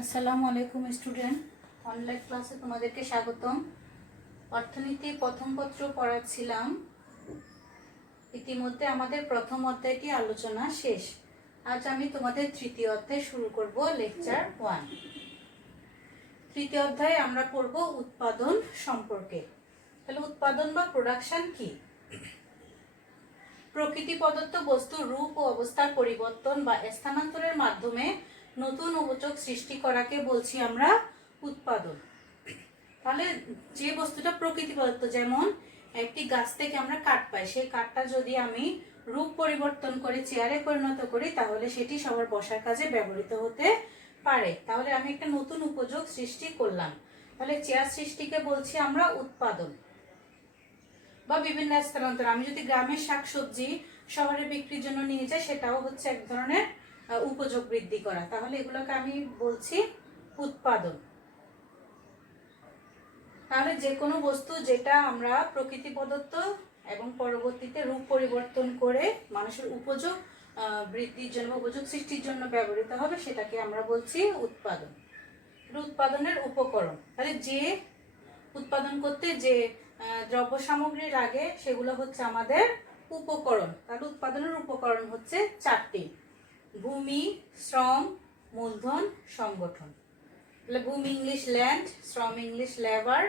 আসসালামু আলাইকুম student, online ক্লাসে তোমাদেরকে স্বাগতম। অর্থনীতি প্রথম পত্র পড়াচ্ছিলাম। ইতিমধ্যে আমাদের প্রথম অধ্যায়টি আলোচনা শেষ। আজ আমি তোমাদের তৃতীয় অধ্যায় শুরু করব, লেকচার 1। তৃতীয় অধ্যায়ে আমরা পড়ব উৎপাদন সম্পর্কে। তাহলে উৎপাদন বা প্রোডাকশন কি? প্রকৃতি প্রদত্ত বস্তুর রূপ ও অবস্থার পরিবর্তন বা স্থানান্তরের মাধ্যমে নতুন উপযোগ সৃষ্টি করাকে বলছি আমরা উৎপাদন। তাহলে যে বস্তুটা প্রকৃতি প্রদত্ত, যেমন একটি গাছ থেকে আমরা কাঠ পাই, সেই কাঠটা যদি আমি রূপ পরিবর্তন করে চেয়ারে পরিণত করি তাহলে সেটি সবার বসার কাজে ব্যবহৃত হতে পারে। তাহলে আমি একটা নতুন উপযোগ সৃষ্টি করলাম। তাহলে চেয়ার সৃষ্টিকে বলছি আমরা উৎপাদন। বা বিভিন্ন স্থানান্তর, আমি যদি গ্রামের শাকসবজি শহরে বিক্রির জন্য নিয়ে যাই সেটাও হচ্ছে এক ধরনের উপযোগ বৃদ্ধি করা। তাহলে এগুলোকে আমি বলছি উৎপাদন। তাহলে যে কোনো বস্তু যেটা আমরা প্রকৃতি প্রদত্ত এবং পরবর্তীতে রূপ পরিবর্তন করে মানুষের উপযোগ বৃদ্ধির জন্য, উপযোগ সৃষ্টির জন্য ব্যবহৃত হবে, সেটাকে আমরা বলছি উৎপাদন। উৎপাদনের উপকরণ, তাহলে যে উৎপাদন করতে যে দ্রব্য সামগ্রী লাগে সেগুলো হচ্ছে আমাদের উপকরণ। তাহলে উৎপাদনের উপকরণ হচ্ছে 4টি: ভূমি, শ্রম, মূলধন, সংগঠন। তাহলে ভূমি ইংলিশ ল্যান্ড, শ্রম ইংলিশ লেবার,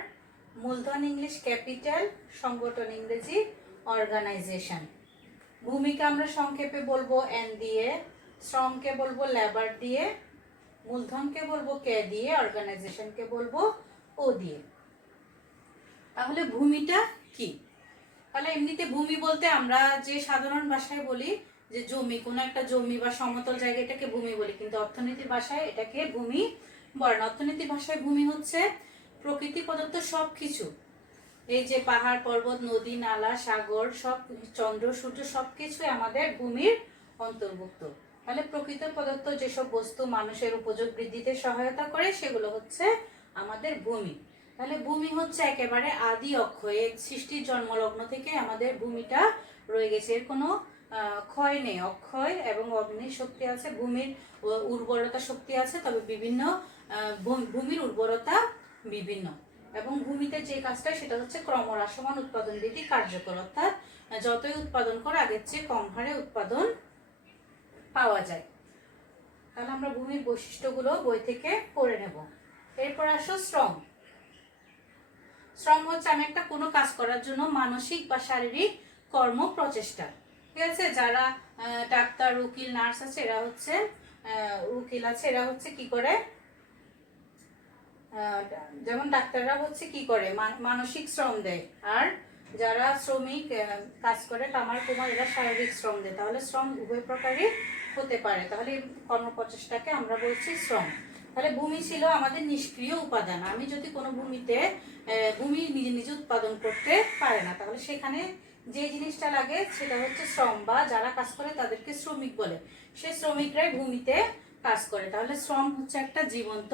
মূলধন ইংলিশ ক্যাপিটাল, সংগঠন ইংরেজি অর্গানাইজেশন। ভূমিকে আমরা সংক্ষেপে বলবো এন দিয়ে, শ্রমকে বলবো লেবার দিয়ে, মূলধনকে বলবো কে দিয়ে, অর্গানাইজেশনকে বলবো ও দিয়ে। তাহলে ভূমিটা কি? তাহলে এমনিতে ভূমি বলতে আমরা যে সাধারণ ভাষায় বলি যে জমি, কোনো একটা জমি বা সমতল জায়গা, এটাকে ভূমি বলি, কিন্তু অর্থনীতির ভাষায় এটাকে ভূমি বলে না। অর্থনীতির ভাষায় ভূমি হচ্ছে প্রকৃতি প্রদত্ত সব কিছু, এই যে পাহাড় পর্বত নদী নালা সাগর সব, চন্দ্র সূর্য সবকিছু আমাদের ভূমির অন্তর্ভুক্ত। তাহলে প্রকৃত প্রদত্ত যেসব বস্তু মানুষের উপযোগ বৃদ্ধিতে সহায়তা করে সেগুলো হচ্ছে আমাদের ভূমি। তাহলে ভূমি হচ্ছে একেবারে আদি অক্ষয়, সৃষ্টির জন্মলগ্ন থেকে আমাদের ভূমিটা রয়ে গেছে, এর কোনো ক্ষয় নেই। অক্ষয় এবং অগ্নি শক্তি আছে, ভূমির উর্বরতা শক্তি আছে, তবে বিভিন্ন ভূমির উর্বরতা বিভিন্ন। এবং ভূমিতে যে কাজটা সেটা হচ্ছে ক্রমহ্রাসমান উৎপাদন বৃদ্ধি কার্যকর, অর্থাৎ যতই উৎপাদন করে আগের চেয়ে কম হারে উৎপাদন পাওয়া যায়। তাহলে আমরা ভূমির বৈশিষ্ট্যগুলো বই থেকে পড়ে নেব। এরপর আসো শ্রম। শ্রম হচ্ছে আমি একটা কোনো কাজ করার জন্য মানসিক বা শারীরিক কর্ম প্রচেষ্টা। ঠিক আছে, যারা ডাক্তার উকিল নার্স আছে এরা হচ্ছে উকিল আছে এরা হচ্ছে কি করে, যেমন ডাক্তাররা হচ্ছে কি করে মানসিক শ্রম দেয়, আর যারা শ্রমিক কাজ করে কামার কুমার এরা শারীরিক শ্রম দেয়। তাহলে শ্রম উভয় প্রকারই হতে পারে। তাহলে কর্মপ্রচেষ্টাকে আমরা বলছি শ্রম। তাহলে ভূমি ছিল আমাদের নিষ্ক্রিয় উপাদান। আমি যদি কোনো ভূমিতে ভূমি নিজে নিজে উৎপাদন করতে পারে না, তাহলে সেখানে যে জিনিসটা লাগে সেটা হচ্ছে শ্রম, বা যারা কাজ করে তাদেরকে শ্রমিক বলে। সেই শ্রমিকরাই ভূমিতে কাজ করে। তাহলে শ্রম হচ্ছে একটা জীবন্ত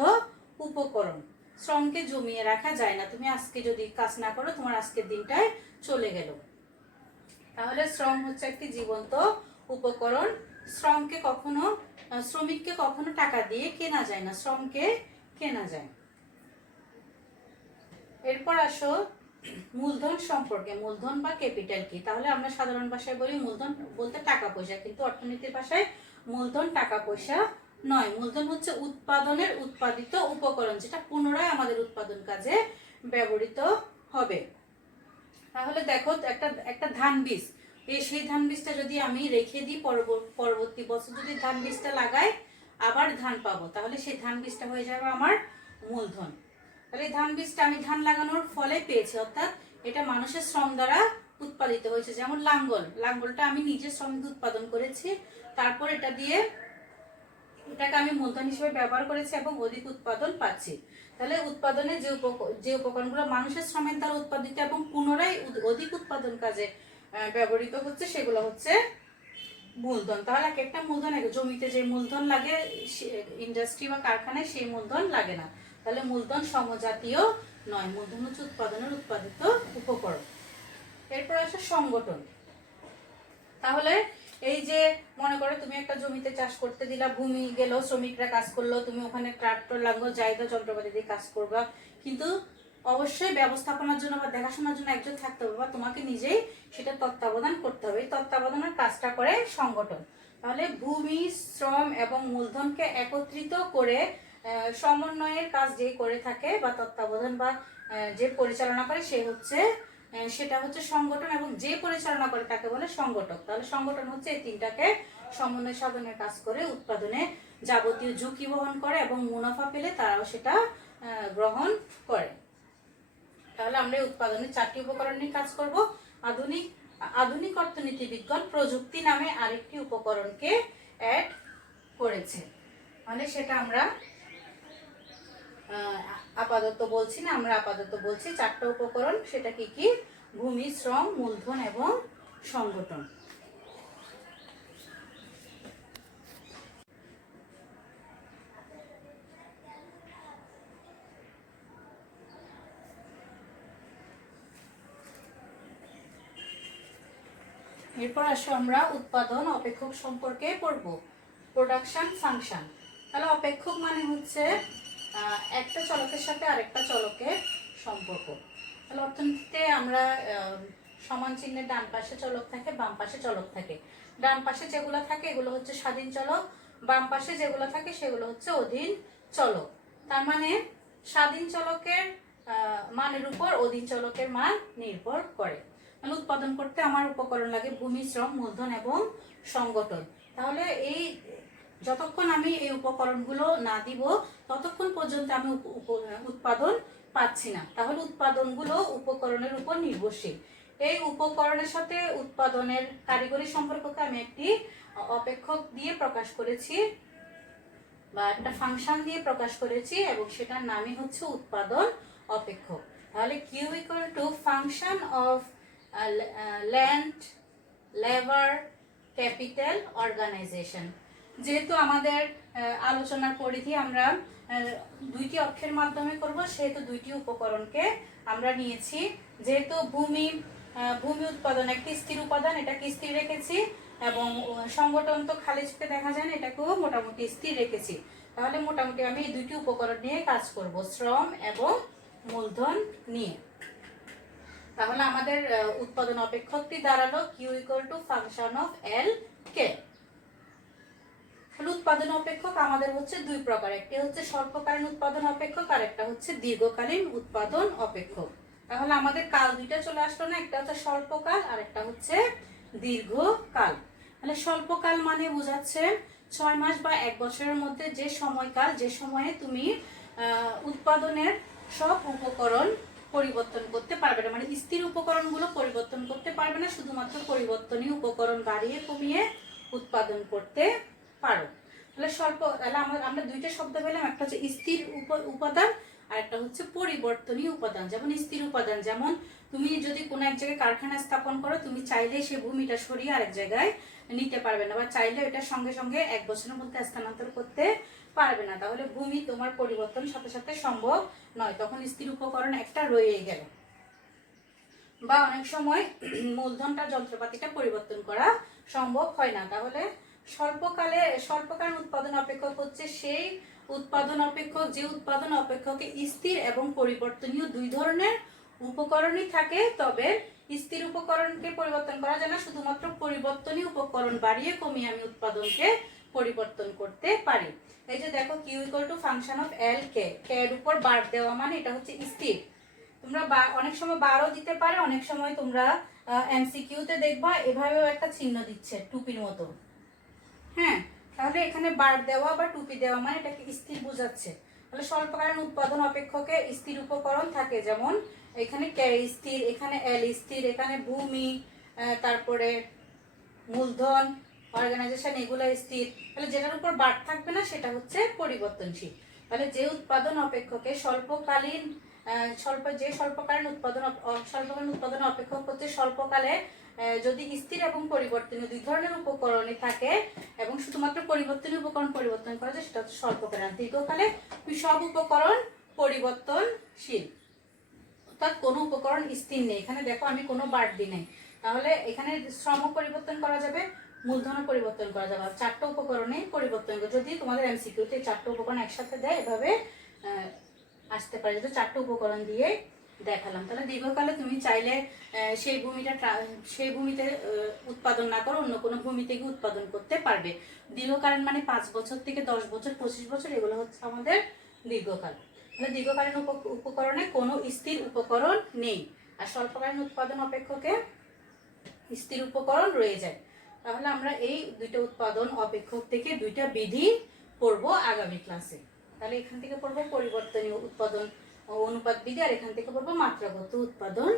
উপকরণ। শ্রমকে জমিয়ে রাখা যায় না, তুমি আজকে যদি কাজ না করো তোমার আজকের দিনটাই চলে গেল। তাহলে শ্রম হচ্ছে একটি জীবন্ত উপকরণ। শ্রমিককে কখনো টাকা দিয়ে কেনা যায় না, শ্রমকে কেনা যায়। এরপর আসো মূলধন সম্পর্কে। মূলধন বা ক্যাপিটাল কি? তাহলে আমরা সাধারণ ভাষায় বলি মূলধন বলতে টাকা পয়সা, কিন্তু অর্থনীতির ভাষায় মূলধন টাকা পয়সা নয়। মূলধন হচ্ছে উৎপাদনের উৎপাদিত উপকরণ, যেটা পুনরায় আমাদের উৎপাদন কাজে ব্যবহৃত হবে। তাহলে দেখো একটা ধান বীজ, সেই ধান বীজটা যদি আমি রেখে দিই, পরবর্তী বছর যদি ধান বীজটা লাগাই আবার ধান পাবো, তাহলে সেই ধান বীজটা হয়ে যাবে আমার মূলধন। তাহলে ধান বীজটা আমি ধান লাগানোর ফলে পেয়েছি, অর্থাৎ এটা মানুষের শ্রম দ্বারা উৎপাদিত হয়েছে। যেমন লাঙ্গলটা আমি নিজের শ্রম দিয়ে উৎপাদন করেছি, তারপর এটাকে আমি মূলধন হিসেবে ব্যবহার করেছি এবং অধিক উৎপাদন পাচ্ছি। তাহলে উৎপাদনের যে উপকরণগুলো মানুষের শ্রমের দ্বারা উৎপাদিত এবং পুনরায় অধিক উৎপাদন কাজে ব্যবহৃত হচ্ছে সেগুলো হচ্ছে মূলধন। তাহলে একটা মূলধন, জমিতে যে মূলধন লাগে ইন্ডাস্ট্রি বা কারখানায় সেই মূলধন লাগে না। তাহলে মূলধন সমজাতীয় নয়, মূলধন হচ্ছে উৎপাদনের উৎপাদিত উপকরণ। এরপর আসে সংগঠন। তাহলে এই যে মনে করো তুমি একটা জমিতে চাষ করতে দিলা, ভূমি গেল, শ্রমিকরা কাজ করলো, তুমি ওখানে ট্রাক্টর, লাঙ্গল, জায়দা যন্ত্রপাতি দিয়ে কাজ করবা, কিন্তু অবশ্যই ব্যবস্থাপনার জন্য বা দেখাশোনার জন্য একজন থাকতে হবে বা তোমাকে নিজেই সেটা তত্ত্বাবধান করতে হবে। এই তত্ত্বাবধানের কাজটা করে সংগঠন। তাহলে ভূমি, শ্রম এবং মূলধনকে একত্রিত করে সমন্বয়ের কাজ যে করে থাকে বা তত্ত্বাবধান বা যে পরিচালনা করে সে হচ্ছে সেটা হচ্ছে সংগঠন, এবং যে পরিচালনা করে তাকে বলে সংগঠক। তাহলে সংগঠন হচ্ছে এই তিনটাকে সমন্বয় সাধনের কাজ করে, উৎপাদনে যাবতীয় ঝুঁকি বহন করে এবং মুনাফা পেলে তারাও সেটা গ্রহণ করে। তাহলে আমরা উৎপাদনের 4টি উপকরণ নিয়ে কাজ করব। আধুনিক অর্থনীতি বিজ্ঞান প্রযুক্তি নামে আরেকটি উপকরণকে অ্যাড করেছে। মানে সেটা আমরা আপাতত বলছি না, আমরা আপাতত বলছি 4টা উপকরণ। সেটা কি কি? ভূমি, শ্রম, মূলধন এবং সংগঠন। এরপর আসো আমরা উৎপাদন অপেক্ষক সম্পর্কে পড়ব, প্রোডাকশন ফাংশন। তাহলে অপেক্ষক মানে হচ্ছে একটা চলকের সাথে আরেকটা চলকের সম্পর্ক। তাহলে অর্থনীতিতে আমরা সমান চিহ্নের ডান পাশে চলক থাকে, বাম পাশে চলক থাকে। ডান পাশে যেগুলো থাকে এগুলো হচ্ছে স্বাধীন চলক, বাম পাশে যেগুলো থাকে সেগুলো হচ্ছে অধীন চলক। তার মানে স্বাধীন চলকের মানের উপর অধীন চলকের মান নির্ভর করে। উৎপাদন করতে আমার উপকরণ লাগে ভূমি, শ্রম, মূলধন এবং সংগঠন। তাহলে এই যতক্ষণ আমি এই উপকরণগুলো না দিব ততক্ষণ পর্যন্ত আমি উৎপাদন পাচ্ছি না। তাহলে উৎপাদনগুলো উপকরণের উপর নির্ভরশীল। এই উপকরণের সাথে উৎপাদনের কারিগরি সম্পর্ককে আমি একটি অপেক্ষক দিয়ে প্রকাশ করেছি বা একটা ফাংশন দিয়ে প্রকাশ করেছি, এবং সেটার নামই হচ্ছে উৎপাদন অপেক্ষক। তাহলে Q equal to function of land, labour, capital, organisation. যেহেতু আমাদের আলোচনার পরিধি আমরা 2টি অক্ষের মাধ্যমে করব, সেহেতু 2টি উপকরণকে আমরা নিয়েছি। যেহেতু ভূমি উৎপাদন একটি স্থির উপাদান, এটাকে স্থির রেখেছি, এবং সংগঠন তো খালি চোখে দেখা যায় না, এটাকেও মোটামুটি স্থির রেখেছি। তাহলে মোটামুটি আমি এই 2টি উপকরণ নিয়ে কাজ করব, শ্রম এবং মূলধন নিয়ে। তাহলে আমাদের উৎপাদন অপেক্ষকটি দাঁড়ালো Q equal to function of L K. উৎপাদন অপেক্ষক আমাদের হচ্ছে 2 প্রকার, একটি হচ্ছে স্বল্পকালীন উৎপাদন অপেক্ষক আর একটা হচ্ছে দীর্ঘকালীন উৎপাদন অপেক্ষক। তাহলে আমাদের কাল 2টা চলে আসলো না, একটা হচ্ছে স্বল্পকাল আর একটা হচ্ছে দীর্ঘকাল। তাহলে স্বল্পকাল মানে বোঝাচ্ছে 6 মাস বা 1 বছরের মধ্যে যে সময়কাল, যে সময়ে তুমি উৎপাদনের সব উপকরণ পরিবর্তন করতে পারবে না, মানে স্থির উপকরণগুলো পরিবর্তন করতে পারবে না, শুধুমাত্র পরিবর্তনীয় উপকরণ বাড়িয়ে কমিয়ে উৎপাদন করতে পারো। তাহলে তাহলে আমরা 2টা শব্দ পেলাম, একটা হচ্ছে স্থির উপাদান আর একটা হচ্ছে পরিবর্তনীয় উপাদান। যেমন স্থির উপাদান, যেমন তুমি যদি কোনো এক জায়গায় কারখানা স্থাপন করো, তুমি চাইলে সে ভূমিটা সরিয়ে আরেক জায়গায় নিতে পারবে না, বা চাইলে এটা সঙ্গে সঙ্গে 1 বছরের মধ্যে স্থানান্তর করতে পারবে না। তাহলে ভূমি তোমার পরিবর্তন সাথে সাথে সম্ভব নয়, তখন স্থির উপকরণ একটা রয়ে গেল। বা অনেক সময় মূলধনটা, যন্ত্রপাতিটা পরিবর্তন করা সম্ভব হয় না। তাহলে স্বল্পকালীন উৎপাদন অপেক্ষক হচ্ছে সেই উৎপাদন অপেক্ষক যে উৎপাদন অপেক্ষকে স্থির এবং পরিবর্তনীয় 2 ধরনের উপকরণই থাকে। তবে স্থির উপকরণকে পরিবর্তন করা যায় না, শুধুমাত্র পরিবর্তনীয় উপকরণ বাড়িয়ে কমিয়ে আমি উৎপাদনকে পরিবর্তন করতে পারি। এই যে দেখো Q equal to function of L K, K এর উপর বার দেওয়া মানে এটা হচ্ছে স্থির। তোমরা অনেক সময় বারও দিতে পারে, অনেক সময় তোমরা এমসিকিউতে দেখবা এভাবেও একটা চিহ্ন দিচ্ছে টুপির মতো। হ্যাঁ, তাহলে এখানে বার দেওয়া বা টুপি দেওয়া মানে এটাকে স্থির বোঝাচ্ছে। তাহলে স্বল্পকালীন উৎপাদন অপেক্ষকে স্থির উপকরণ থাকে, যেমন এখানে কে স্থির, এখানে এল স্থির, এখানে ভূমি, তারপরে মূলধন, অর্গানাইজেশন, এগুলো স্থির। তাহলে যেটার উপর বার থাকবে না সেটা হচ্ছে পরিবর্তনশীল। তাহলে যে উৎপাদন অপেক্ষকে স্বল্পকালীন স্বল্পকালীন উৎপাদন অপেক্ষক হচ্ছে স্বল্পকালে যদি স্থির এবং পরিবর্তনীয় 2 ধরনের উপকরণই থাকে এবং শুধুমাত্র পরিবর্তনীয় উপকরণ পরিবর্তন করা যায়, সেটা হচ্ছে স্বল্পকালীন। দীর্ঘকালে সব উপকরণ পরিবর্তনশীল, অর্থাৎ কোনো উপকরণ স্থির নেই। এখানে দেখো আমি কোনো বার দিই নাই, তাহলে এখানে শ্রম পরিবর্তন করা যাবে, মূলধনও পরিবর্তন করা যাবে। 4টা উপকরণে পরিবর্তন করে, যদি তোমাদের এমসিকিউতে 4টা উপকরণ একসাথে দেয় এভাবে আসতে পারে। যেটা 4টা উপকরণ দিয়ে দেখালাম। তাহলে দীর্ঘকালে তুমি চাইলে সেই ভূমিতে উৎপাদন না করে অন্য কোনো ভূমিতে গিয়ে উৎপাদন করতে পারবে। দীর্ঘকালীন মানে 5 বছর থেকে 10 বছর, 25 বছর, এগুলো হচ্ছে আমাদের দীর্ঘকাল। তাহলে দীর্ঘকালীন উপকরণে কোনো স্থির উপকরণ নেই, আর স্বল্পকালীন উৎপাদন অপেক্ষকে স্থির উপকরণ রয়ে যায়। তাহলে আমরা এই দুইটা উৎপাদন অপেক্ষক থেকে দুইটা বিধি পড়বো আগামী ক্লাসে। তাহলে এখান থেকে পড়বো পরিবর্তনীয় উৎপাদন অনুপাত বিধি, আর এখান থেকে পড়বো মাত্রাগত উৎপাদন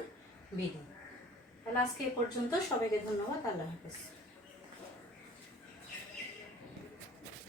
বিধি। তাহলে আজকে এ পর্যন্ত, সবাইকে ধন্যবাদ, আল্লাহ হাফেজ।